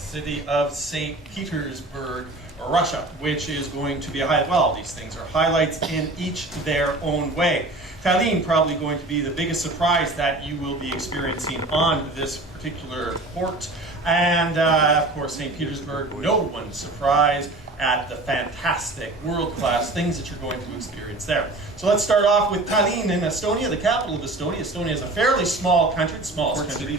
city of St. Petersburg, Russia, which is going to be a highlight. Well, these things are highlights in each their own way. Tallinn probably going to be the biggest surprise that you will be experiencing on this particular port. And of course, St. Petersburg, no one's surprised at the fantastic, world-class things that you're going to experience there. So let's start off with Tallinn in Estonia, the capital of Estonia. Estonia is a fairly small country, the smallest country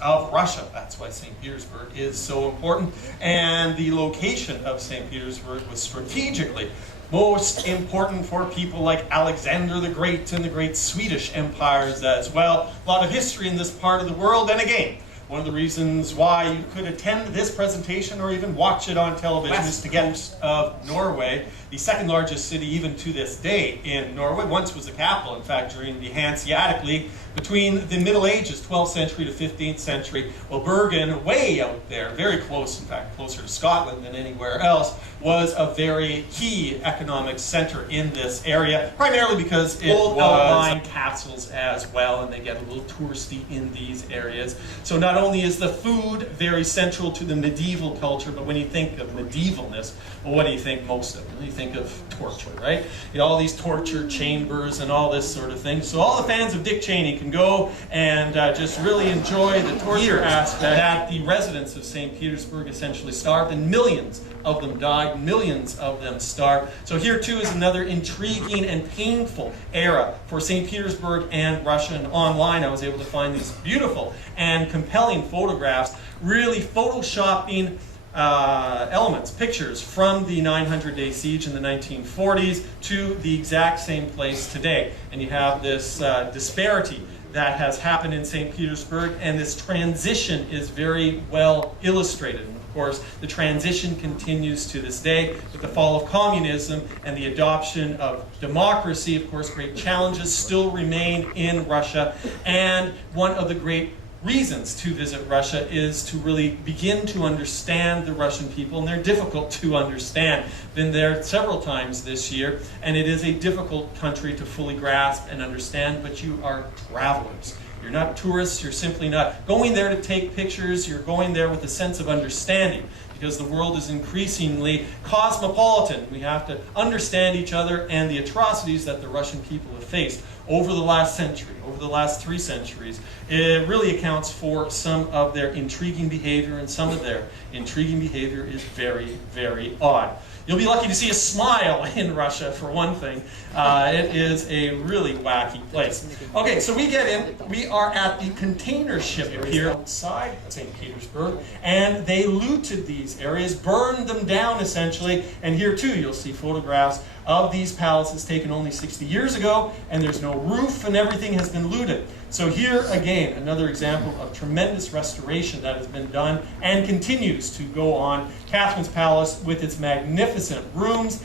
of Russia. That's why St. Petersburg is so important. And the location of St. Petersburg was strategically most important for people like Alexander the Great and the great Swedish empires as well. A lot of history in this part of the world, and again, one of the reasons why you could attend this presentation or even watch it on television is to get of Norway, the second largest city even to this day in Norway. Once was the capital, in fact, during the Hanseatic League between the Middle Ages, 12th century to 15th century. Well, Bergen, way out there, very close, in fact, closer to Scotland than anywhere else, was a very key economic center in this area, primarily because it was outlying castles as well, and they get a little touristy in these areas. So not only is the food very central to the medieval culture, but when you think of medievalness, well, what do you think most of? You think of torture, right? You know, all these torture chambers and all this sort of thing. So all the fans of Dick Cheney can go and just really enjoy the torture aspect that the residents of St. Petersburg essentially starved, and millions of them died, millions of them starved. So here too is another intriguing and painful era for St. Petersburg and Russia. And online I was able to find these beautiful and compelling photographs, really photoshopping elements, pictures from the 900-day siege in the 1940s to the exact same place today. And you have this disparity that has happened in St. Petersburg, and this transition is very well illustrated. And of course, the transition continues to this day with the fall of communism and the adoption of democracy. Of course, great challenges still remain in Russia, and one of the great reasons to visit Russia is to really begin to understand the Russian people, and they're difficult to understand. Been there several times this year, and it is a difficult country to fully grasp and understand, but you are travelers. You're not tourists, you're simply not going there to take pictures, you're going there with a sense of understanding, because the world is increasingly cosmopolitan. We have to understand each other and the atrocities that the Russian people have faced over the last century, over the last 3 centuries. It really accounts for some of their intriguing behavior, and some of their intriguing behavior is very, very odd. You'll be lucky to see a smile in Russia, for one thing. It is a really wacky place. Okay, so we get in. We are at the container ship here outside St. Petersburg, and they looted these areas, burned them down essentially, and here too you'll see photographs of these palaces taken only 60 years ago, and there's no roof and everything has been looted. So here again, another example of tremendous restoration that has been done and continues to go on. Catherine's Palace with its magnificent rooms,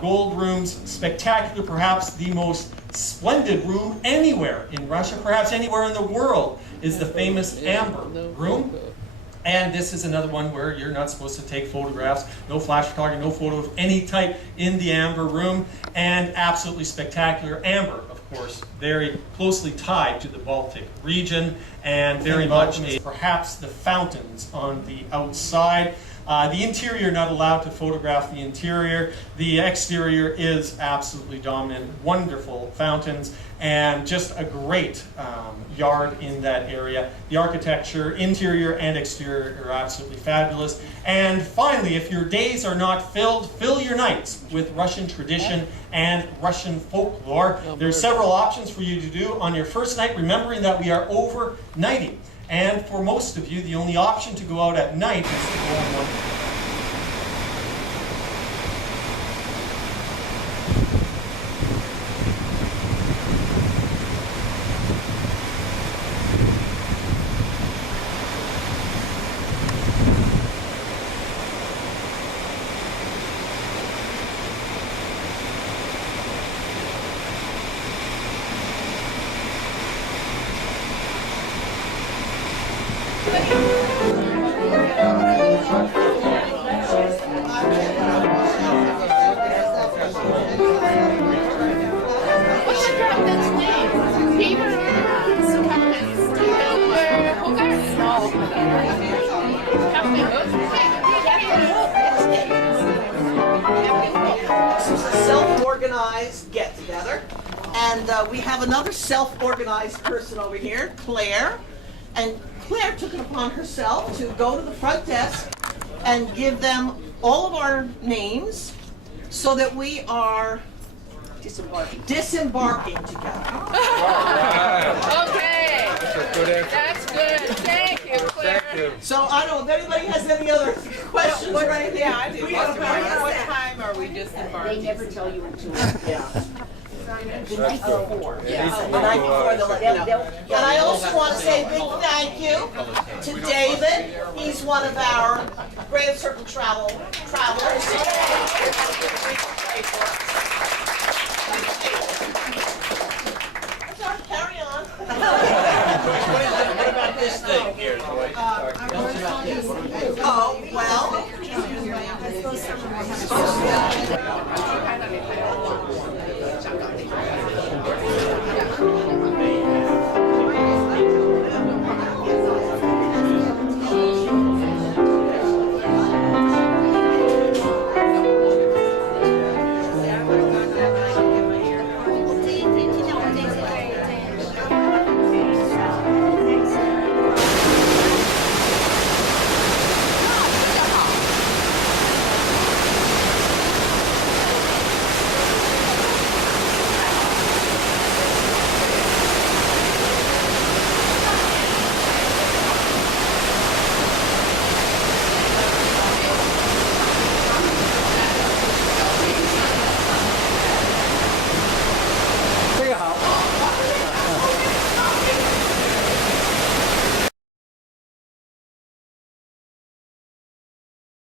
gold rooms, spectacular, perhaps the most splendid room anywhere in Russia, perhaps anywhere in the world, is the famous Amber Room. And this is another one where you're not supposed to take photographs, no flash photography, no photo of any type in the Amber Room, and absolutely spectacular. Amber, of course, very closely tied to the Baltic region, and very much perhaps the fountains on the outside. The interior, not allowed to photograph the interior. The exterior is absolutely dominant. Wonderful fountains, and just a great yard in that area. The architecture, interior and exterior, are absolutely fabulous. And finally, if your days are not filled, fill your nights with Russian tradition and Russian folklore. There's several options for you to do on your first night, remembering that we are overnighting. And for most of you, the only option to go out at night is to go on one. Thank you. self-organized get-together. And we have another self-organized person over here, Claire. And Claire took it upon herself to go to the front desk and give them all of our names so that we are disembarking together. Okay. That's good. Thank you, Claire. So I don't know if anybody has any other questions or anything. Yeah, I do. What time are we disembarking? They never tell you until Yeah. the night before. Yeah, the night before they'll let you know. And I also want to say a big thank you to David. He's one of our Grand Circle travelers.